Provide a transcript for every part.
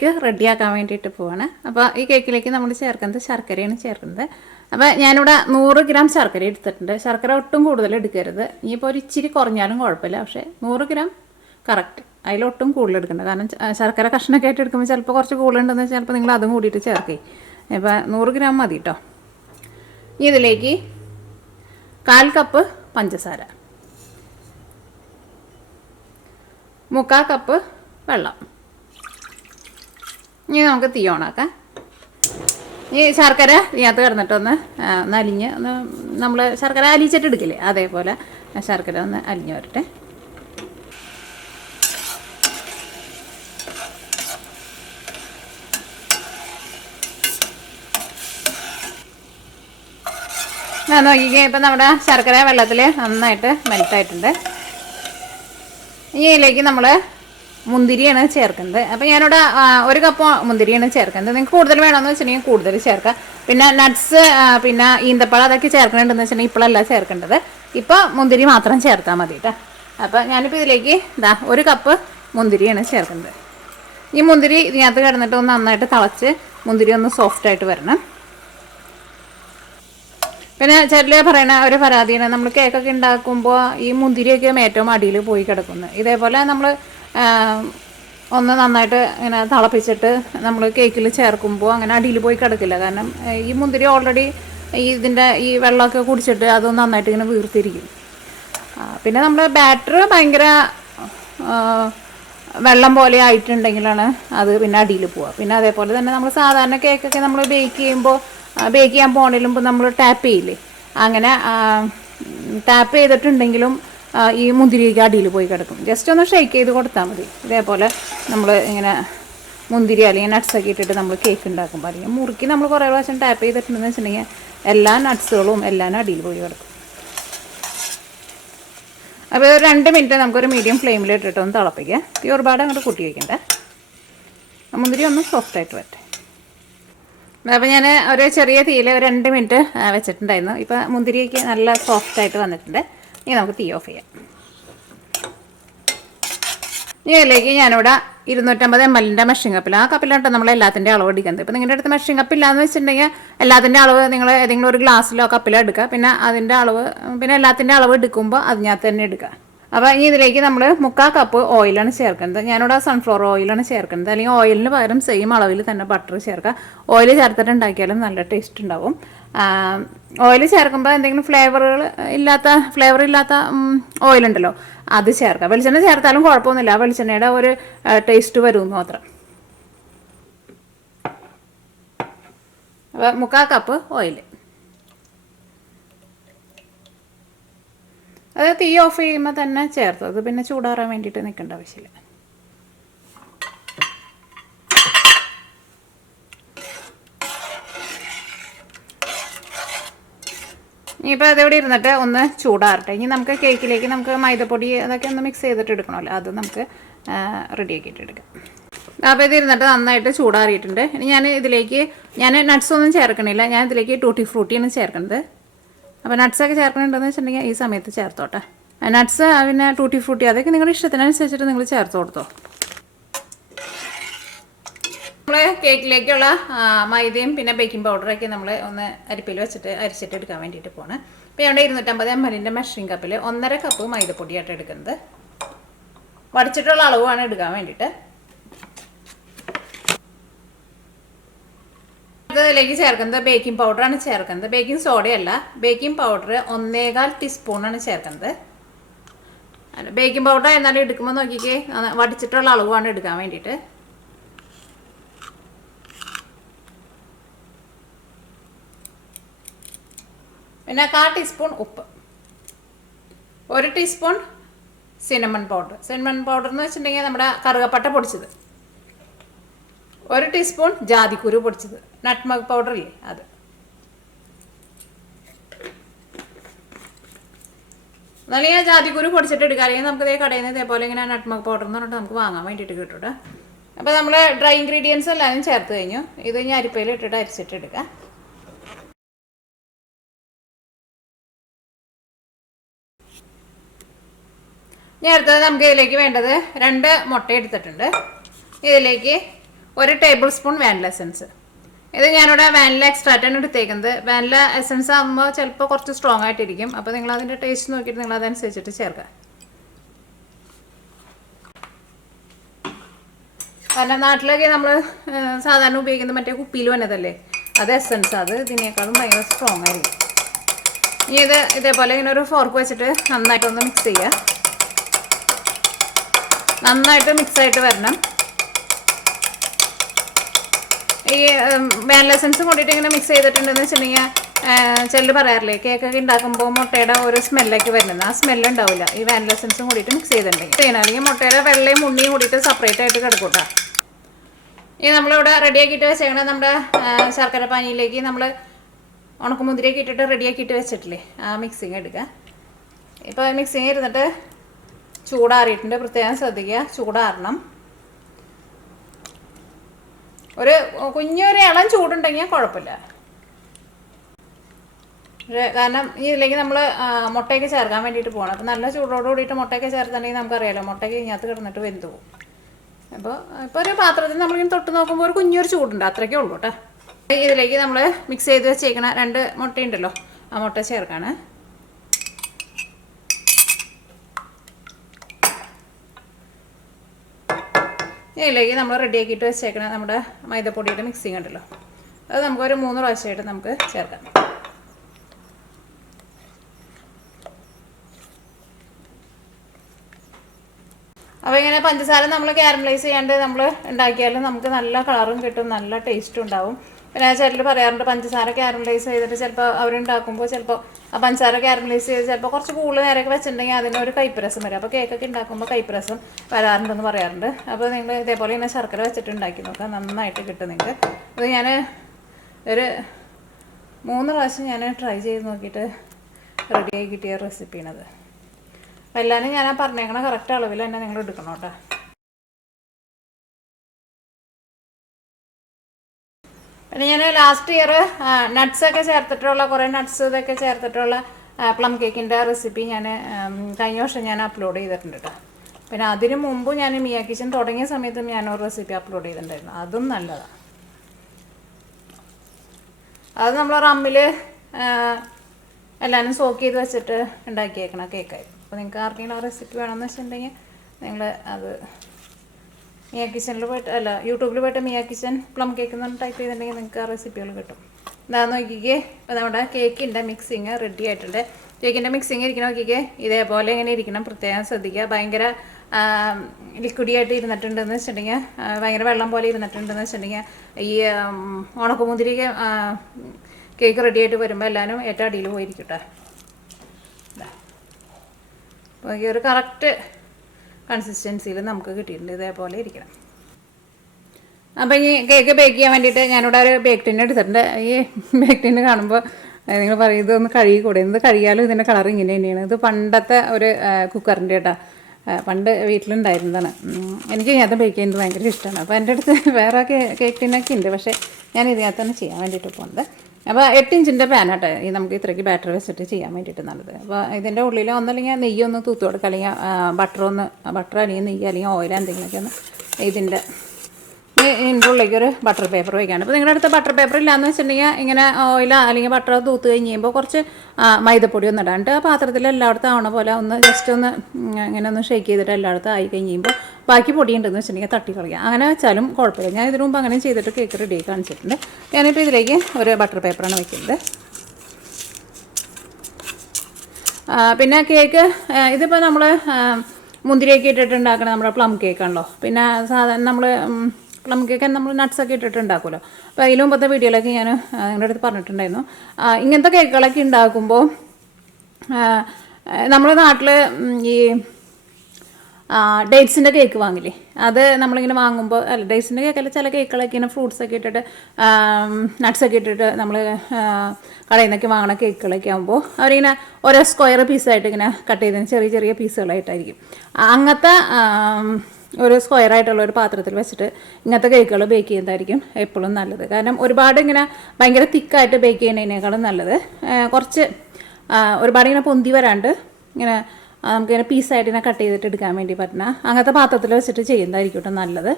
Cake റെഡിയാക്കാൻ വേണ്ടിയിട്ട് പോവാണ്. അപ്പോൾ ഈ കേക്കിലേക്ക് നമ്മൾ ചേർക്കുന്നത് ശർക്കരയാണ് ചേർക്കുന്നത്. അപ്പോൾ ഞാനിവിടെ നൂറ് ഗ്രാം ശർക്കര എടുത്തിട്ടുണ്ട്. ശർക്കര ഒട്ടും കൂടുതൽ എടുക്കരുത്. ഇനിയിപ്പോൾ ഒരു ഇച്ചിരി കുറഞ്ഞാലും കുഴപ്പമില്ല. പക്ഷേ നൂറ് ഗ്രാം കറക്റ്റ്. അതിലൊട്ടും കൂടുതൽ എടുക്കണ്ട. കാരണം ശർക്കര കഷ്ണമൊക്കെ ആയിട്ട് എടുക്കുമ്പോൾ ചിലപ്പോൾ കുറച്ച് കൂടുതലുണ്ടെന്ന് വെച്ചാൽ ചിലപ്പോൾ നിങ്ങൾ അതും കൂടിയിട്ട് ചേർക്കേ. ഇപ്പോൾ നൂറ് ഗ്രാം മതി കേട്ടോ ഇതിലേക്ക് കാൽ കപ്പ് പഞ്ചസാര. മുക്കാൽ കപ്പ് വെള്ളം. ഇനി നമുക്ക് തീ ഓണാക്കാം ഈ ശർക്കര ഇതിനകത്ത് കിടന്നിട്ടൊന്ന് ഒന്ന് അലിഞ്ഞ് ഒന്ന് നമ്മൾ ശർക്കര അലിച്ചിട്ട് എടുക്കില്ലേ? അതേപോലെ ശർക്കര ഒന്ന് അലിഞ്ഞ് വരട്ടെ. നോക്കിക്കേ ഇപ്പം നമ്മുടെ ശർക്കര വെള്ളത്തിൽ നന്നായിട്ട് മെൽറ്റായിട്ടുണ്ട് ഇനി ഇതിലേക്ക് നമ്മൾ മുന്തിരിയാണ് ചേർക്കുന്നത്. അപ്പോൾ ഞാനിവിടെ ഒരു കപ്പ് മുന്തിരിയാണ് ചേർക്കുന്നത്. നിങ്ങൾക്ക് കൂടുതൽ വേണമെന്ന് വെച്ചിട്ടുണ്ടെങ്കിൽ കൂടുതൽ ചേർക്കാം. പിന്നെ നട്ട്സ് പിന്നെ ഈന്തപ്പഴം അതൊക്കെ ചേർക്കണുണ്ടെന്ന് വെച്ചിട്ടുണ്ടെങ്കിൽ ഇപ്പോഴല്ല ചേർക്കേണ്ടത്. ഇപ്പോൾ മുന്തിരി മാത്രം ചേർത്താൽ മതി കേട്ടോ അപ്പോൾ ഞാനിപ്പോൾ ഇതിലേക്ക് ഇതാ ഒരു കപ്പ് മുന്തിരിയാണ് ചേർക്കുന്നത്. ഈ മുന്തിരി ഇതിനകത്ത് കിടന്നിട്ട് ഒന്ന് നന്നായിട്ട് തിളച്ച് മുന്തിരി ഒന്ന് സോഫ്റ്റ് ആയിട്ട് വരണം. പിന്നെ ചില പറയണ ഒരു പരാതിയാണ് നമ്മൾ കേക്കൊക്കെ ഉണ്ടാക്കുമ്പോൾ ഈ മുന്തിരിയൊക്കെ ഏറ്റവും അടിയിൽ പോയി കിടക്കുന്നത് ഇതേപോലെ നമ്മൾ ഒന്ന് നന്നായിട്ട് ഇങ്ങനെ തിളപ്പിച്ചിട്ട് നമ്മൾ കേക്കിൽ ചേർക്കുമ്പോൾ അങ്ങനെ അടിയിൽ പോയി കിടക്കില്ല. കാരണം ഈ മുന്തിരി ഓൾറെഡി ഈ ഇതിന്റെ ഈ വെള്ളമൊക്കെ കുടിച്ചിട്ട് അത് നന്നായിട്ട് ഇങ്ങനെ വീർത്തിരിക്കും. പിന്നെ നമ്മൾ ബാറ്റർ ഭയങ്കര വെള്ളം പോലെ ആയിട്ടുണ്ടെങ്കിലാണ് അത് പിന്നെ അടിയിൽ പോവുക പിന്നെ അതേപോലെ തന്നെ നമ്മൾ സാധാരണ കേക്കൊക്കെ നമ്മൾ ബേക്ക് ചെയ്യുമ്പോൾ ബേക്ക് ചെയ്യാൻ പോകണേലും നമ്മൾ ടാപ്പ് ചെയ്യില്ലേ? അങ്ങനെ ടാപ്പ് ചെയ്തിട്ടുണ്ടെങ്കിലും ഈ മുന്തിരിക്ക് അടിയിൽ പോയി കിടക്കും. ജസ്റ്റ് ഒന്ന് ഷെയ്ക്ക് ചെയ്ത് കൊടുത്താൽ മതി. ഇതേപോലെ നമ്മൾ ഇങ്ങനെ മുന്തിരി അല്ലെങ്കിൽ നട്ട്സൊക്കെ ഇട്ടിട്ട് നമ്മൾ കേക്ക് ഉണ്ടാക്കുമ്പോൾ അല്ലെങ്കിൽ മുറുക്കി നമ്മൾ കുറേ പ്രാവശ്യം ടാപ്പ് ചെയ്തിട്ടുണ്ടെന്ന് വെച്ചിട്ടുണ്ടെങ്കിൽ എല്ലാ നട്ട്സുകളും എല്ലാം അടിയിൽ പോയി കിടക്കും. അപ്പോൾ ഒരു രണ്ട് മിനിറ്റ് നമുക്കൊരു മീഡിയം ഫ്ലെയിമിൽ ഇട്ടിട്ട് ഒന്ന് തിളപ്പിക്കുക തീ ഒരുപാട് അങ്ങോട്ട് കൂട്ടി വയ്ക്കണ്ടേ മുന്തിരി ഒന്ന് സോഫ്റ്റ് ആയിട്ട് വരട്ടെ. അപ്പോൾ ഞാൻ ഒരു ചെറിയ തീയിൽ ഒരു രണ്ട് മിനിറ്റ് വെച്ചിട്ടുണ്ടായിരുന്നു. ഇപ്പോൾ മുന്തിരിയൊക്കെ നല്ല സോഫ്റ്റ് ആയിട്ട് വന്നിട്ടുണ്ട്. ഇനി നമുക്ക് തീ ഓഫ് ചെയ്യാം. ഇനി അതിലേക്ക് ഞാനിവിടെ ഇരുന്നൂറ്റമ്പത് എം എല്ലിന്റെ മെഷീൻ കപ്പിൽ ആ കപ്പിലാണ് നമ്മൾ എല്ലാത്തിന്റെ അളവ് എടുക്കുന്നത്. ഇപ്പോൾ നിങ്ങളുടെ അടുത്ത് മെഷീൻ കപ്പില്ലാന്ന് വെച്ചിട്ടുണ്ടെങ്കിൽ എല്ലാത്തിന്റെ അളവ് നിങ്ങൾ ഏതെങ്കിലും ഒരു ഗ്ലാസ്സിലോ കപ്പിലോ എടുക്കുക. പിന്നെ അതിന്റെ അളവ് പിന്നെ എല്ലാത്തിന്റെ അളവ് എടുക്കുമ്പോൾ അതിനകത്ത് തന്നെ എടുക്കുക. അപ്പോൾ ഇനി ഇതിലേക്ക് നമ്മൾ മുക്കാൽ കപ്പ് ഓയിലാണ് ചേർക്കുന്നത്. ഞാനിവിടെ സൺഫ്ലവർ ഓയിലാണ് ചേർക്കുന്നത്. അല്ലെങ്കിൽ ഓയിലിന് പകരം സെയിം അളവിൽ തന്നെ ബട്ടർ ചേർക്കുക. ഓയിൽ ചേർത്തിട്ടുണ്ടാക്കിയാലും നല്ല ടേസ്റ്റ് ഉണ്ടാവും. ഓയിൽ ചേർക്കുമ്പോൾ എന്തെങ്കിലും ഫ്ലേവറുകൾ ഇല്ലാത്ത ഫ്ലേവർ ഇല്ലാത്ത ഓയിൽ ഉണ്ടല്ലോ അത് ചേർക്കാം. വെളിച്ചെണ്ണ ചേർത്താലും കുഴപ്പമൊന്നുമില്ല. വെളിച്ചെണ്ണയുടെ ഒരു ടേസ്റ്റ് വരും മാത്രം. അപ്പോൾ മുക്കാൽ കപ്പ് ഓയിൽ അത് തീ ഓഫ് ചെയ്യുമ്പോൾ തന്നെ ചേർത്തത് അത് പിന്നെ ചൂടാറാൻ വേണ്ടിയിട്ട് നിൽക്കേണ്ട ആവശ്യമില്ല. ഇനിയിപ്പോൾ അതിവിടെ ഇരുന്നിട്ട് ഒന്ന് ചൂടാറട്ടെ. ഇനി നമുക്ക് കേക്കിലേക്ക് നമുക്ക് മൈദപ്പൊടി അതൊക്കെ ഒന്ന് മിക്സ് ചെയ്തിട്ട് എടുക്കണമല്ലോ. അത് നമുക്ക് റെഡിയാക്കിയിട്ട് എടുക്കാം. അപ്പോൾ ഇത് ഇരുന്നിട്ട് നന്നായിട്ട് ചൂടാറിയിട്ടുണ്ട്. ഇനി ഞാൻ ഇതിലേക്ക് ഞാൻ നട്ട്സ് ഒന്നും ചേർക്കണില്ല. ഞാൻ ഇതിലേക്ക് ടൂട്ടി ഫ്രൂട്ടിയാണ് ചേർക്കുന്നത് അപ്പോൾ നട്ട്സൊക്കെ ചേർക്കണുണ്ടെന്ന് വെച്ചിട്ടുണ്ടെങ്കിൽ ഈ സമയത്ത് ചേർത്തോട്ടെ. നട്ട്സ് പിന്നെ ടൂട്ടി ഫ്രൂട്ടി അതൊക്കെ നിങ്ങളുടെ ഇഷ്ടത്തിനനുസരിച്ചിട്ട് നിങ്ങൾ ചേർത്ത് കൊടുത്തോ. നമ്മൾ കേക്കിലേക്കുള്ള മൈദയും പിന്നെ ബേക്കിംഗ് പൗഡറൊക്കെ നമ്മൾ ഒന്ന് അരിപ്പിൽ വെച്ചിട്ട് അരിച്ചിട്ട് എടുക്കാൻ വേണ്ടിയിട്ട് പോണ്. ഇപ്പൊ ഞങ്ങളുടെ ഇരുന്നൂറ്റമ്പത് എം എല്ലിന്റെ മെഷറിംഗ് കപ്പിൽ ഒന്നര കപ്പ് മൈദപ്പൊടിയായിട്ട് എടുക്കുന്നത്. വടിച്ചിട്ടുള്ള അളവാണ് എടുക്കാൻ വേണ്ടിട്ട് ഇതിലേക്ക് ചേർക്കുന്നത് ബേക്കിംഗ് പൗഡറാണ് ചേർക്കുന്നത്. ബേക്കിംഗ് സോഡയല്ല ബേക്കിംഗ് പൗഡർ ഒന്നേകാൽ ടീസ്പൂണാണ് ചേർക്കുന്നത്. ബേക്കിംഗ് പൗഡർ എന്നാലും എടുക്കുമ്പോൾ നോക്കിക്കേ വടിച്ചിട്ടുള്ള അളവാണ് എടുക്കാൻ വേണ്ടിയിട്ട്. പിന്നെ കാ ടീസ്പൂൺ ഉപ്പ്. ഒരു teaspoon cinnamon powder. Cinnamon powder എന്ന് വെച്ചിട്ടുണ്ടെങ്കിൽ നമ്മുടെ കറുകപ്പട്ട പൊടിച്ചത്. ഒരു ടീസ്പൂൺ ജാതിക്കുരു പൊടിച്ചത്. നട്ട്മഗ് പൗഡർ ഇല്ലേ അത്. എന്നാലും ഞാൻ ജാതിക്കുരു പൊടിച്ചിട്ട് എടുക്കുക അല്ലെങ്കിൽ നമുക്ക് ഇതേ കടയിൽ നിന്ന് ഇതേപോലെ ഇങ്ങനെ നട്ട്മഗ് പൗഡർ എന്ന് പറഞ്ഞിട്ട് നമുക്ക് വാങ്ങാൻ വേണ്ടിയിട്ട് കിട്ടും കേട്ടോ അപ്പോൾ നമ്മൾ ഡ്രൈ ഇൻഗ്രീഡിയൻസ് എല്ലാവരും ചേർത്ത് കഴിഞ്ഞു. ഇത് ഞാൻ അരിപ്പയിൽ ഇട്ടിട്ട് അരിച്ചിട്ട് എടുക്കാം. അടുത്തത് നമുക്ക് ഇതിലേക്ക് വേണ്ടത് രണ്ട് മുട്ട എടുത്തിട്ടുണ്ട്. ഇതിലേക്ക് ഒരു ടേബിൾ സ്പൂൺ വാനില എസൻസ് ഇത് ഞാനിവിടെ വാനില എക്സ്ട്രാറ്റാണ് എടുത്തേക്കുന്നത്. വാനില എസൻസ് ആകുമ്പോൾ ചിലപ്പോൾ കുറച്ച് സ്ട്രോങ് ആയിട്ടിരിക്കും. അപ്പോൾ നിങ്ങൾ അതിന്റെ ടേസ്റ്റ് നോക്കിയിട്ട് നിങ്ങൾ അതനുസരിച്ചിട്ട് ചേർക്കുക കാരണം നാട്ടിലൊക്കെ നമ്മൾ സാധാരണ ഉപയോഗിക്കുന്ന മറ്റേ കുപ്പിയിൽ വന്നതല്ലേ? അത് എസൻസ് അത് ഇതിനേക്കാളും ഭയങ്കര സ്ട്രോങ് ആയിരിക്കും. ഇനി ഇത് ഇതേപോലെ ഇങ്ങനെ ഒരു ഫോർക്ക് വെച്ചിട്ട് നന്നായിട്ടൊന്ന് മിക്സ് ചെയ്യുക. നന്നായിട്ട് മിക്സ് ആയിട്ട് വരണം. ഈ വാനില എസൻസ് കൂടിയിട്ട് ഇങ്ങനെ മിക്സ് ചെയ്തിട്ടുണ്ടെന്ന് വെച്ചിട്ടുണ്ടെങ്കിൽ ചിലർ പറയാറില്ലേ കേക്കൊക്കെ ഉണ്ടാക്കുമ്പോൾ മുട്ടയുടെ ഒരു സ്മെല്ലൊക്കെ വരുന്നത് ആ സ്മെല്ല് ഉണ്ടാവില്ല. ഈ വാനില എസൻസും കൂടിയിട്ട് മിക്സ് ചെയ്തിട്ടുണ്ടെങ്കിൽ. അല്ലെങ്കിൽ മുട്ടയുടെ വെള്ളയും ഉണ്ണിയും കൂടിയിട്ട് സെപ്പറേറ്റ് ആയിട്ട് കിടക്കൂട്ടാ. ഇനി നമ്മളിവിടെ റെഡിയാക്കിയിട്ട് വെച്ചേക്കണത് നമ്മുടെ ശർക്കര പാനിയിലേക്ക് നമ്മൾ ഉണക്കമുന്തിരിയൊക്കെ ഇട്ടിട്ട് റെഡിയാക്കിയിട്ട് വെച്ചിട്ടില്ലേ ആ മിക്സിങ് എടുക്കുക ഇപ്പോൾ മിക്സിങ് ഇരുന്നിട്ട് ചൂടാറിയിട്ടുണ്ട്. പ്രത്യേകം ശ്രദ്ധിക്കുക. ചൂടാറണം. ഒരു കുഞ്ഞൊരു ഇളം ചൂടുണ്ടെങ്കിൽ കുഴപ്പമില്ല. കാരണം ഇതിലേക്ക് നമ്മൾ മുട്ടയൊക്കെ ചേർക്കാൻ വേണ്ടിയിട്ട് പോകണം. അപ്പോൾ നല്ല ചൂടോട് കൂടിയിട്ട് മുട്ടയൊക്കെ ചേർത്തിട്ടുണ്ടെങ്കിൽ നമുക്കറിയാലോ മുട്ടയൊക്കെ ഇതിനകത്ത് കിടന്നിട്ട് വെന്ത് പോകും. അപ്പോൾ ഇപ്പോൾ ഒരു പാത്രത്തിൽ നമ്മളിങ്ങനെ തൊട്ട് നോക്കുമ്പോൾ ഒരു കുഞ്ഞൊരു ചൂടുണ്ട്. അത്രയ്ക്കേ ഉള്ളൂ കേട്ടോ. ഇതിലേക്ക് നമ്മൾ മിക്സ് ചെയ്ത് വെച്ചേക്കണ രണ്ട് മുട്ടയുണ്ടല്ലോ. ആ മുട്ട ചേർക്കാണ്. ഇതിലേക്ക് നമ്മൾ റെഡിയാക്കിയിട്ട് വെച്ചേക്കണ നമ്മുടെ മൈദപ്പൊടിയുടെ മിക്സിങ് ഉണ്ടല്ലോ. അത് നമുക്കൊരു മൂന്ന് പ്രാവശ്യമായിട്ട് നമുക്ക് ചേർക്കാം. അപ്പോൾ ഇങ്ങനെ പഞ്ചസാര നമ്മൾ കാരമലൈസ് ചെയ്യാണ്ട് നമ്മൾ ഉണ്ടാക്കിയാലും നമുക്ക് നല്ല കളറും കിട്ടും നല്ല ടേസ്റ്റും ഉണ്ടാവും. പിന്നെ ചിലർ പറയാറുണ്ട് പഞ്ചസാര കാരമലൈസ് ചെയ്തിട്ട് ചിലപ്പോൾ അവരുണ്ടാക്കുമ്പോൾ ചിലപ്പോൾ ആ പഞ്ചസാര കാരമലൈസ് ചെയ്ത് ചിലപ്പോൾ കുറച്ച് കൂടുതൽ നേരമൊക്കെ വെച്ചിട്ടുണ്ടെങ്കിൽ അതിനൊരു കൈപ്രസം വരും. അപ്പോൾ കേക്കൊക്കെ ഉണ്ടാക്കുമ്പോൾ കൈപ്രസം വരാറുണ്ടെന്ന് പറയാറുണ്ട്. അപ്പോൾ നിങ്ങൾ ഇതേപോലെ ഇങ്ങനെ ശർക്കര വെച്ചിട്ട് ഉണ്ടാക്കി നോക്കാം. നന്നായിട്ട് കിട്ടും നിങ്ങൾക്ക് അത് ഞാൻ ഒരു മൂന്ന് പ്രാവശ്യം ഞാൻ ട്രൈ ചെയ്ത് നോക്കിയിട്ട് റെഡിയായി കിട്ടിയ റെസിപ്പിയാണത് എല്ലാവരും ഞാൻ ആ പറഞ്ഞേക്കണ കറക്റ്റ് അളവിൽ തന്നെ നിങ്ങൾ എടുക്കണം കേട്ടോ. പിന്നെ ഞാൻ ലാസ്റ്റ് ഇയർ നട്ട്സൊക്കെ ചേർത്തിട്ടുള്ള കുറേ നട്ട്സ് ഇതൊക്കെ ചേർത്തിട്ടുള്ള പ്ലം കേക്കിന്റെ റെസിപ്പി ഞാൻ കഴിഞ്ഞ വർഷം ഞാൻ അപ്ലോഡ് ചെയ്തിട്ടുണ്ട് കേട്ടോ. പിന്നെ അതിന് മുമ്പ് ഞാൻ മിയ കിച്ചൻ തുടങ്ങിയ സമയത്തും ഞാൻ ഒരു റെസിപ്പി അപ്ലോഡ് ചെയ്തിട്ടുണ്ടായിരുന്നു. അതും നല്ലതാണ് അത് നമ്മൾ റമ്മിൽ എല്ലാവരും സോക്ക് ചെയ്ത് വെച്ചിട്ട് ഉണ്ടാക്കിയേക്കണ കേക്കായിരുന്നു അപ്പോൾ നിങ്ങൾക്ക് ആർക്കെങ്കിലും റെസിപ്പി വേണമെന്ന് വെച്ചിട്ടുണ്ടെങ്കിൽ നിങ്ങൾ അത് മിയ കിച്ചണിൽ പോയിട്ട് അല്ല യൂട്യൂബിൽ പോയിട്ട് മിയ കിച്ചൻ പ്ലം കേക്ക് എന്ന് ടൈപ്പ് ചെയ്തിട്ടുണ്ടെങ്കിൽ നിങ്ങൾക്ക് ആ റെസിപ്പികൾ കിട്ടും. എന്താ നോക്കിക്കേ ഇപ്പോൾ നമ്മുടെ കേക്കിന്റെ മിക്സിങ് റെഡി ആയിട്ടുണ്ട്. കേക്കിന്റെ മിക്സിങ് ഇരിക്കണം നോക്കിക്കേ ഇതേപോലെ ഇങ്ങനെ ഇരിക്കണം. പ്രത്യേകം ശ്രദ്ധിക്കുക. ഭയങ്കര ലിക്വിഡി ആയിട്ട് ഇരുന്നിട്ടുണ്ടെന്ന് വെച്ചിട്ടുണ്ടെങ്കിൽ ഭയങ്കര വെള്ളം പോലെ ഇരുന്നിട്ടുണ്ടെന്ന് വെച്ചിട്ടുണ്ടെങ്കിൽ ഈ ഉണക്കമുന്തിരി കേക്ക് റെഡി ആയിട്ട് വരുമ്പോൾ എല്ലാവരും ഏറ്റവും അടിയിൽ പോയിരിക്കും കേട്ടോ ഈ ഒരു കറക്റ്റ് കൺസിസ്റ്റൻസിയിൽ നമുക്ക് കിട്ടിയിട്ടുണ്ട്. ഇതേപോലെ ഇരിക്കണം. അപ്പം ഈ കേക്ക് ബേക്ക് ചെയ്യാൻ വേണ്ടിയിട്ട് ഞാനിവിടെ ഒരു ബേക്ക് ടിൻ എടുത്തിട്ടുണ്ട്. ഈ ബേക്ക് ടിൻ കാണുമ്പോൾ നിങ്ങൾ പറയും ഇതൊന്ന് കഴുകിക്കൂടെ? ഇത് കഴുകിയാലും ഇതിന്റെ കളർ ഇങ്ങനെ തന്നെയാണ്. ഇത് പണ്ടത്തെ ഒരു കുക്കറിന്റെ കേട്ടോ പണ്ട് വീട്ടിലുണ്ടായിരുന്നതാണ്. എനിക്ക് ഇതിനകത്ത് ബേക്ക് ചെയ്യുന്നത് ഭയങ്കര ഇഷ്ടമാണ്. അപ്പോൾ എന്റെ അടുത്ത് വേറെ കേക്ക് ടിന്നൊക്കെ ഉണ്ട്. പക്ഷേ ഞാൻ ഇതിനകത്താണ് ചെയ്യാൻ വേണ്ടിയിട്ട് പോകുന്നത് അപ്പോൾ എട്ട് ഇഞ്ചിന്റെ പാനാട്ടെ ഈ നമുക്ക് ഇത്രയ്ക്ക് ബാറ്റർ വെച്ചിട്ട് ചെയ്യാൻ വേണ്ടിയിട്ട് നല്ലത്. അപ്പോൾ ഇതിന്റെ ഉള്ളിൽ ഒന്നല്ലെങ്കിൽ നെയ്യൊന്ന് തൂത്ത് കൊടുക്കുക അല്ലെങ്കിൽ ബട്ടർ ഒന്ന് ബട്ടർ അല്ലെങ്കിൽ നെയ്യ് അല്ലെങ്കിൽ ഓയിൽ എന്തെങ്കിലുമൊക്കെ ഒന്ന് ഇതിന്റെ ഇതിന്റെ ഉള്ളിലേക്ക് ഒരു ബട്ടർ പേപ്പർ വയ്ക്കാണ് അപ്പോൾ നിങ്ങളുടെ അടുത്ത് ബട്ടർ പേപ്പർ ഇല്ലാന്ന് വെച്ചിട്ടുണ്ടെങ്കിൽ ഇങ്ങനെ ഓയിൽ അല്ലെങ്കിൽ ബട്ടർ തൂത്ത് കഴിഞ്ഞ് കഴിയുമ്പോൾ കുറച്ച് മൈദപ്പൊടി ഒന്ന് ഇടാണ്ട് ആ പാത്രത്തിൽ എല്ലായിടത്തും ആവണ പോലെ ഒന്ന് ജസ്റ്റ് ഒന്ന് ഇങ്ങനെ ഒന്ന് ഷേക്ക് ചെയ്തിട്ട് എല്ലായിടത്തും ആയി കഴിഞ്ഞ് കഴിയുമ്പോൾ ബാക്കി പൊടി ഉണ്ടെന്ന് വെച്ചിട്ടുണ്ടെങ്കിൽ തട്ടി കളയുക അങ്ങനെ വെച്ചാലും കുഴപ്പമില്ല. ഞാൻ ഇതിനു മുമ്പ് അങ്ങനെ ചെയ്തിട്ട് കേക്ക് റെഡി കാണിച്ചിട്ടുണ്ട്. ഞാനിപ്പോൾ ഇതിലേക്ക് ഒരു ബട്ടർ പേപ്പറാണ് വെക്കുന്നത്. പിന്നെ കേക്ക് ഇതിപ്പോൾ നമ്മൾ മുന്തിരിയൊക്കെ ഇട്ടിട്ട് ഉണ്ടാക്കണം നമ്മുടെ പ്ലം കേക്കാണല്ലോ പിന്നെ സാധാരണ നമ്മൾ പ്ലം കേക്ക് നമ്മൾ നട്ട്സൊക്കെ ഇട്ടിട്ട് ഉണ്ടാക്കുമല്ലോ അപ്പോൾ അതിലും മുമ്പത്തെ വീഡിയോയിലൊക്കെ ഞാൻ നിങ്ങളുടെ അടുത്ത് പറഞ്ഞിട്ടുണ്ടായിരുന്നു. ഇങ്ങനത്തെ കേക്കുകളൊക്കെ ഉണ്ടാക്കുമ്പോൾ നമ്മുടെ നാട്ടിൽ ഈ ഡേറ്റ്സിന്റെ കേക്ക് വാങ്ങില്ലേ? അത് നമ്മളിങ്ങനെ വാങ്ങുമ്പോൾ അല്ല ഡേറ്റ്സിന്റെ കേക്കല്ല ചില കേക്കുകളൊക്കെ ഇങ്ങനെ ഫ്രൂട്ട്സൊക്കെ ഇട്ടിട്ട് നട്ട്സൊക്കെ ഇട്ടിട്ട് നമ്മൾ കടയിൽ നിന്നൊക്കെ വാങ്ങണ കേക്കുകളൊക്കെ ആകുമ്പോൾ അവരിങ്ങനെ ഓരോ സ്ക്വയർ പീസായിട്ട് ഇങ്ങനെ കട്ട് ചെയ്തതിന് ചെറിയ ചെറിയ പീസുകളായിട്ടായിരിക്കും അങ്ങനത്തെ ഒരു സ്ക്വയർ ആയിട്ടുള്ള ഒരു പാത്രത്തിൽ വെച്ചിട്ട് ഇങ്ങനത്തെ കേക്കുകൾ ബേക്ക് ചെയ്യുന്നതായിരിക്കും എപ്പോഴും നല്ലത്. കാരണം ഒരുപാട് ഇങ്ങനെ ഭയങ്കര തിക്കായിട്ട് ബേക്ക് ചെയ്യുന്നതിനേക്കാളും നല്ലത്. കുറച്ച് ഒരുപാട് ഇങ്ങനെ പൊന്തി വരാണ്ട് ഇങ്ങനെ നമുക്കിങ്ങനെ പീസായിട്ട് ഇങ്ങനെ കട്ട് ചെയ്തിട്ട് എടുക്കാൻ വേണ്ടി പറ്റുന്ന അങ്ങനത്തെ പാത്രത്തിൽ വെച്ചിട്ട് ചെയ്യുന്നതായിരിക്കും കേട്ടോ നല്ലത്.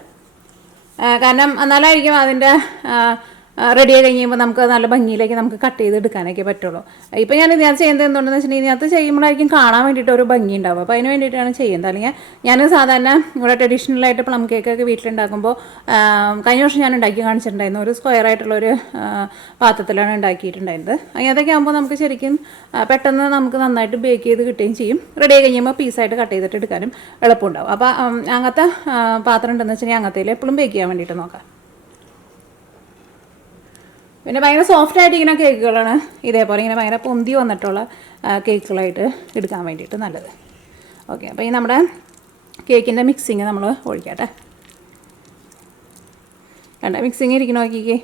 കാരണം എന്നാലായിരിക്കും അതിന്റെ റെഡി ആയി കഴിയുമ്പോൾ നമുക്ക് നല്ല ഭംഗിയിലേക്ക് നമുക്ക് കട്ട് ചെയ്ത് എടുക്കാനൊക്കെ പറ്റുള്ളൂ. ഇപ്പോൾ ഞാൻ ഇതിനകത്ത് ചെയ്യുന്നത് എന്തുകൊണ്ടെന്ന് വെച്ചിട്ടുണ്ടെങ്കിൽ ഇതിനകത്ത് ചെയ്യുമ്പോഴായിരിക്കും കാണാൻ വേണ്ടിയിട്ട് ഒരു ഭംഗി ഉണ്ടാവും അപ്പോൾ അതിന് വേണ്ടിയിട്ടാണ് ചെയ്യുന്നത്. അല്ലെങ്കിൽ ഞാൻ സാധാരണ ഇവിടെ ട്രഡീഷണൽ ആയിട്ട് പ്ലം കേക്കൊക്കെ വീട്ടിലുണ്ടാക്കുമ്പോൾ കഴിഞ്ഞ വർഷം ഞാൻ ഉണ്ടാക്കി കാണിച്ചിട്ടുണ്ടായിരുന്നു. ഒരു സ്ക്വയർ ആയിട്ടുള്ള ഒരു പാത്രത്തിലാണ് ഉണ്ടാക്കിയിട്ടുണ്ടായിരുന്നത്. അങ്ങനത്തൊക്കെ ആകുമ്പോൾ നമുക്ക് ശരിക്കും പെട്ടെന്ന് നമുക്ക് നന്നായിട്ട് ബേക്ക് ചെയ്ത് കിട്ടുകയും ചെയ്യും. റെഡി ആയി കഴിയുമ്പോൾ പീസായിട്ട് കട്ട് ചെയ്തിട്ട് എടുക്കാനും എളുപ്പമുണ്ടാവും. അപ്പോൾ അങ്ങനത്തെ പാത്രം ഉണ്ടെന്ന് വെച്ചിട്ടുണ്ടെങ്കിൽ അങ്ങനത്തേൽ എപ്പോഴും ബേക്ക് ചെയ്യാൻ വേണ്ടിയിട്ട് നോക്കാം. പിന്നെ ഭയങ്കര സോഫ്റ്റ് ആയിട്ട് ഇങ്ങനെ കേക്കുകളാണ് ഇതേപോലെ ഇങ്ങനെ ഭയങ്കര പൊന്തി വന്നിട്ടുള്ള കേക്കുകളായിട്ട് എടുക്കാൻ വേണ്ടിയിട്ട് നല്ലത്. ഓക്കെ അപ്പോൾ ഈ നമ്മുടെ കേക്കിന്റെ മിക്സിങ് നമ്മൾ ഒഴിക്കട്ടെ. കണ്ട മിക്സിങ് ഇരിക്കണോ നോക്കിക്കേ.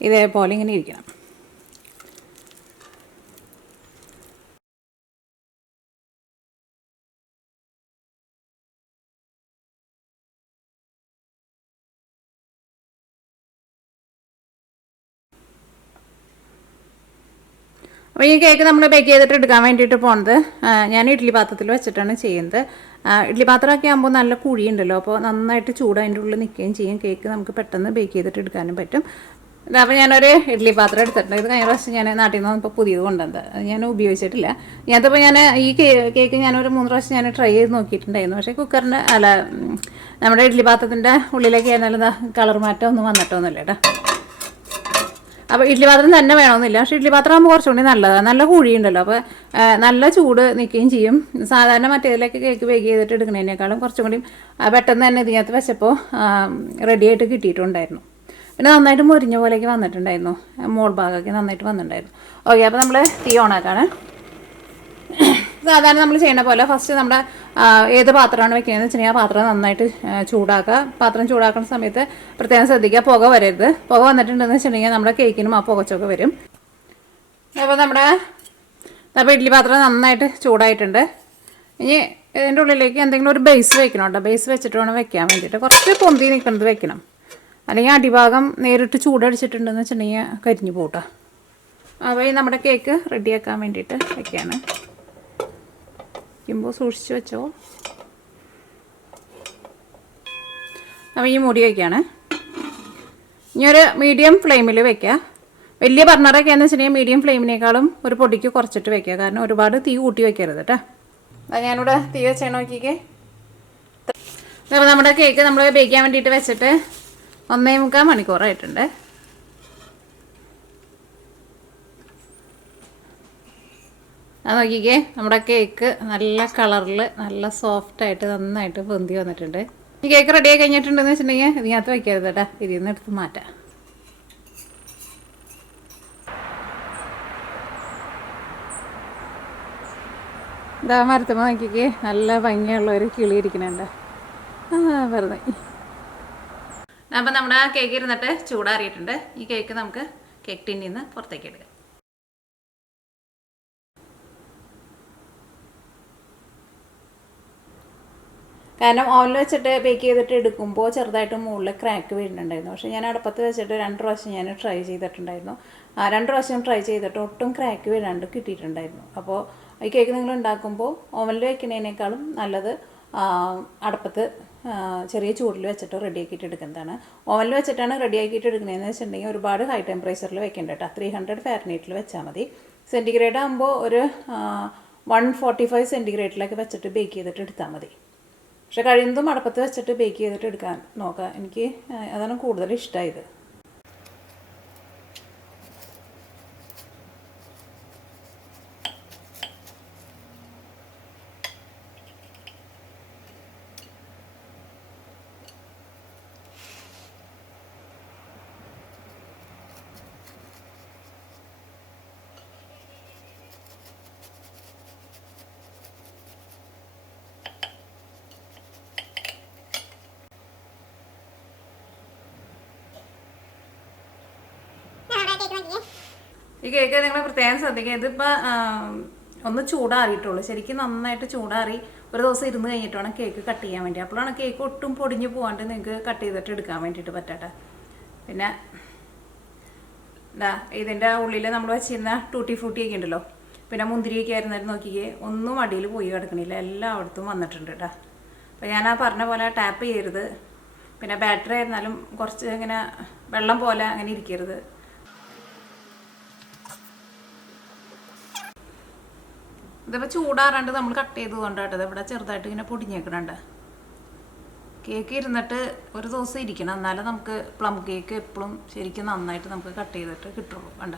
ഇതേപോലെ ഇങ്ങനെ ഇരിക്കണം. അപ്പോൾ ഈ കേക്ക് നമ്മൾ ബേക്ക് ചെയ്തിട്ട് എടുക്കാൻ വേണ്ടിയിട്ട് പോണത് ഞാൻ ഇഡ്ഡലി പാത്രത്തിൽ വെച്ചിട്ടാണ് ചെയ്യുന്നത്. ഇഡ്ഡലി പാത്രമൊക്കെ ആകുമ്പോൾ നല്ല കുഴിയുണ്ടല്ലോ അപ്പോൾ നന്നായിട്ട് ചൂട് അതിന്റെ ഉള്ളിൽ നിൽക്കുകയും ചെയ്യും. കേക്ക് നമുക്ക് പെട്ടെന്ന് ബേക്ക് ചെയ്തിട്ട് എടുക്കാനും പറ്റും. അപ്പോൾ ഞാനൊരു ഇഡ്ഡലി പാത്രം എടുത്തിട്ടുണ്ട്. ഇത് കഴിഞ്ഞ പ്രാവശ്യം ഞാൻ നാട്ടിൽ നിന്ന് ഇപ്പോൾ പുതിയത് കൊണ്ടുവന്നത്. ഞാൻ ഉപയോഗിച്ചിട്ടില്ല. ഞാനതിപ്പോൾ ഞാൻ ഈ കേക്ക് ഞാനൊരു മൂന്ന് പ്രാവശ്യം ഞാൻ ട്രൈ ചെയ്ത് നോക്കിയിട്ടുണ്ടായിരുന്നു. പക്ഷേ കുക്കറിന്റെ അല്ല നമ്മുടെ ഇഡ്ഡലി പാത്രത്തിന്റെ ഉള്ളിലേക്ക് ഞാൻ നല്ല കളർ മാറ്റം ഒന്നും വന്നിട്ടൊന്നുമില്ല കേട്ടോ അപ്പോൾ ഇഡ്ഡലി പാത്രം തന്നെ വേണമെന്നില്ല. പക്ഷേ ഇഡ്ഡലി പാത്രം ആകുമ്പോൾ കുറച്ചുകൂടി നല്ലതാണ് നല്ല കുഴിയുണ്ടല്ലോ. അപ്പോൾ നല്ല ചൂട് നിൽക്കുകയും ചെയ്യും. സാധാരണ മറ്റേതിലേക്ക് കേക്ക് ബേക്ക് ചെയ്തിട്ട് എടുക്കുന്നതിനേക്കാളും കുറച്ചും കൂടി പെട്ടെന്ന് തന്നെ ഇതിനകത്ത് വെച്ചപ്പോൾ റെഡിയായിട്ട് കിട്ടിയിട്ടുണ്ടായിരുന്നു. പിന്നെ നന്നായിട്ട് മുരിഞ്ഞ പോലെയൊക്കെ വന്നിട്ടുണ്ടായിരുന്നു. മോൾ ഭാഗമൊക്കെ നന്നായിട്ട് വന്നിട്ടുണ്ടായിരുന്നു. ഓക്കെ അപ്പോൾ നമ്മൾ തീ ഓണാക്കാണ്. സാധാരണ നമ്മൾ ചെയ്യുന്ന പോലെ ഫസ്റ്റ് നമ്മുടെ ഏത് പാത്രമാണ് വെക്കുന്നതെന്ന് വെച്ചിട്ടുണ്ടെങ്കിൽ ആ പാത്രം നന്നായിട്ട് ചൂടാക്കുക. പാത്രം ചൂടാക്കുന്ന സമയത്ത് പ്രത്യേകം ശ്രദ്ധിക്കുക പുക വരരുത്. പുക വന്നിട്ടുണ്ടെന്ന് വെച്ചിട്ടുണ്ടെങ്കിൽ നമ്മുടെ കേക്കിനും ആ പുകച്ചൊക്കെ വരും. അപ്പോൾ നമ്മുടെ അപ്പോൾ ഇഡ്ഡലി പാത്രം നന്നായിട്ട് ചൂടായിട്ടുണ്ട്. ഇനി ഇതിന്റെ ഉള്ളിലേക്ക് എന്തെങ്കിലും ഒരു ബേസ് വെക്കണം കേട്ടോ. ബേസ് വെച്ചിട്ട് വേണം വെക്കാൻ വേണ്ടിയിട്ട്. കുറച്ച് പൊന്തി നിൽക്കുന്നത് വെക്കണം. അല്ലെങ്കിൽ അടിഭാഗം നേരിട്ട് ചൂടടിച്ചിട്ടുണ്ടെന്ന് വെച്ചിട്ടുണ്ടെങ്കിൽ കരിഞ്ഞു പോട്ടോ അപ്പോൾ ഈ നമ്മുടെ കേക്ക് റെഡിയാക്കാൻ വേണ്ടിയിട്ട് വെക്കുകയാണ് വയ്ക്കുമ്പോൾ സൂക്ഷിച്ച് വെച്ചോ അപ്പോൾ ഈ മൂടി വയ്ക്കുകയാണ് ഇനി ഒരു മീഡിയം ഫ്ലെയിമിൽ വയ്ക്കുക വലിയ ബർണറൊക്കെ എന്ന് വെച്ചിട്ടുണ്ടെങ്കിൽ മീഡിയം ഫ്ലെയിമിനേക്കാളും ഒരു പൊടിക്ക് കുറച്ചിട്ട് വയ്ക്കുക കാരണം ഒരുപാട് തീ കൂട്ടി വയ്ക്കരുത് കേട്ടോ അത് ഞാനിവിടെ തീ വെച്ചാൽ നോക്കിക്കേ. അപ്പോൾ നമ്മുടെ കേക്ക് നമ്മൾ ബേക്ക് ചെയ്യാൻ വേണ്ടിയിട്ട് വെച്ചിട്ട് ഒന്നേ മുക്കാൽ മണിക്കൂറായിട്ടുണ്ട്. അത് നോക്കിക്കേ നമ്മുടെ കേക്ക് നല്ല കളറിൽ നല്ല സോഫ്റ്റായിട്ട് നന്നായിട്ട് പൊന്തി വന്നിട്ടുണ്ട്. ഈ കേക്ക് റെഡി ആയി കഴിഞ്ഞിട്ടുണ്ടെന്ന് വെച്ചിട്ടുണ്ടെങ്കിൽ ഇതിനകത്ത് വയ്ക്കരുത് കേട്ടോ. ഇതിൽ നിന്ന് എടുത്ത് മാറ്റാം. ഇതാ മരത്തുമ്പോൾ നോക്കിക്കേ നല്ല ഭംഗിയുള്ള ഒരു കിളി ഇരിക്കണുണ്ട് വെറുതെ. അപ്പം നമ്മുടെ കേക്ക് ഇരുന്നിട്ട് ചൂടാറിയിട്ടുണ്ട്. ഈ കേക്ക് നമുക്ക് കേക്ക് ടിന്നിൽ നിന്ന് പുറത്തേക്ക് എടുക്കാം. കാരണം ഓവനിൽ വെച്ചിട്ട് ബേക്ക് ചെയ്തിട്ട് എടുക്കുമ്പോൾ ചെറുതായിട്ട് മുകളിൽ ക്രാക്ക് വീഴുന്നുണ്ടായിരുന്നു പക്ഷേ ഞാൻ അടുപ്പത്ത് വെച്ചിട്ട് രണ്ട് പ്രാവശ്യം ഞാൻ ട്രൈ ചെയ്തിട്ടുണ്ടായിരുന്നു. ആ രണ്ട് പ്രാവശ്യം ട്രൈ ചെയ്തിട്ട് ഒട്ടും ക്രാക്ക് വീഴാണ്ട് കിട്ടിയിട്ടുണ്ടായിരുന്നു. അപ്പോൾ ഈ കേക്ക് നിങ്ങൾ ഉണ്ടാക്കുമ്പോൾ ഓവനിൽ വെക്കുന്നതിനേക്കാളും നല്ലത് അടുപ്പത്ത് ചെറിയ ചൂടിൽ വെച്ചിട്ട് റെഡിയാക്കിയിട്ട് എടുക്കുന്നതാണ്. ഓവനിൽ വെച്ചിട്ടാണ് റെഡിയാക്കിയിട്ട് എടുക്കുന്നതെന്ന് വെച്ചിട്ടുണ്ടെങ്കിൽ ഒരുപാട് ഹൈ ടെമ്പറേച്ചറിൽ വെക്കേണ്ട കേട്ടോ. ത്രീ ഹൺഡ്രഡ് ഫാരനൈറ്റിൽ വെച്ചാൽ മതി. സെന്റിഗ്രേഡ് ആകുമ്പോൾ ഒരു വൺ ഫോർട്ടി ഫൈവ് സെന്റിഗ്രേഡിലൊക്കെ വെച്ചിട്ട് ബേക്ക് ചെയ്തിട്ട് എടുത്താൽ മതി. പക്ഷെ കഴിയുന്നതും അടുപ്പത്ത് വെച്ചിട്ട് ബേക്ക് ചെയ്തിട്ട് എടുക്കാൻ നോക്കാം. എനിക്ക് അതാണ് കൂടുതൽ ഇഷ്ടമായത് ഈ കേക്ക് നിങ്ങൾ പ്രത്യേകം ശ്രദ്ധിക്കുക. ഇതിപ്പോൾ ഒന്ന് ചൂടാറിയിട്ടുള്ളൂ. ശരിക്കും നന്നായിട്ട് ചൂടാറി ഒരു ദിവസം ഇരുന്ന് കഴിഞ്ഞിട്ട് വേണം കേക്ക് കട്ട് ചെയ്യാൻ വേണ്ടി. അപ്പോഴാണ് കേക്ക് ഒട്ടും പൊടിഞ്ഞു പോകാണ്ട് നിങ്ങൾക്ക് കട്ട് ചെയ്തിട്ട് എടുക്കാൻ വേണ്ടിയിട്ട് പറ്റട്ടെ. പിന്നെ ഇതാ ഇതിന്റെ ഉള്ളിൽ നമ്മൾ വെച്ചിരുന്ന ടൂട്ടി ഫ്രൂട്ടിയൊക്കെ ഉണ്ടല്ലോ. പിന്നെ മുന്തിരിയൊക്കെ ആയിരുന്നാലും നോക്കിക്കേ ഒന്നും അടിയിൽ പോയി കിടക്കണില്ല. എല്ലായിടത്തും വന്നിട്ടുണ്ട് കേട്ടോ. അപ്പോൾ ഞാൻ ആ പറഞ്ഞ പോലെ ടാപ്പ് ചെയ്യരുത്. പിന്നെ ബാറ്ററി ആയിരുന്നാലും കുറച്ച് ഇങ്ങനെ വെള്ളം പോലെ അങ്ങനെ ഇരിക്കരുത്. ഇതിപ്പോൾ ചൂടാറാണ്ട് നമ്മൾ കട്ട് ചെയ്ത് കൊണ്ടാട്ടത് ഇവിടെ ചെറുതായിട്ട് ഇങ്ങനെ പൊടിഞ്ഞേക്കണുണ്ട്. കേക്ക് ഇരുന്നിട്ട് ഒരു ദിവസം ഇരിക്കണം. എന്നാലേ നമുക്ക് പ്ലം കേക്ക് എപ്പോഴും ശരിക്കും നന്നായിട്ട് നമുക്ക് കട്ട് ചെയ്തിട്ട് കിട്ടുള്ളൂ. കണ്ട?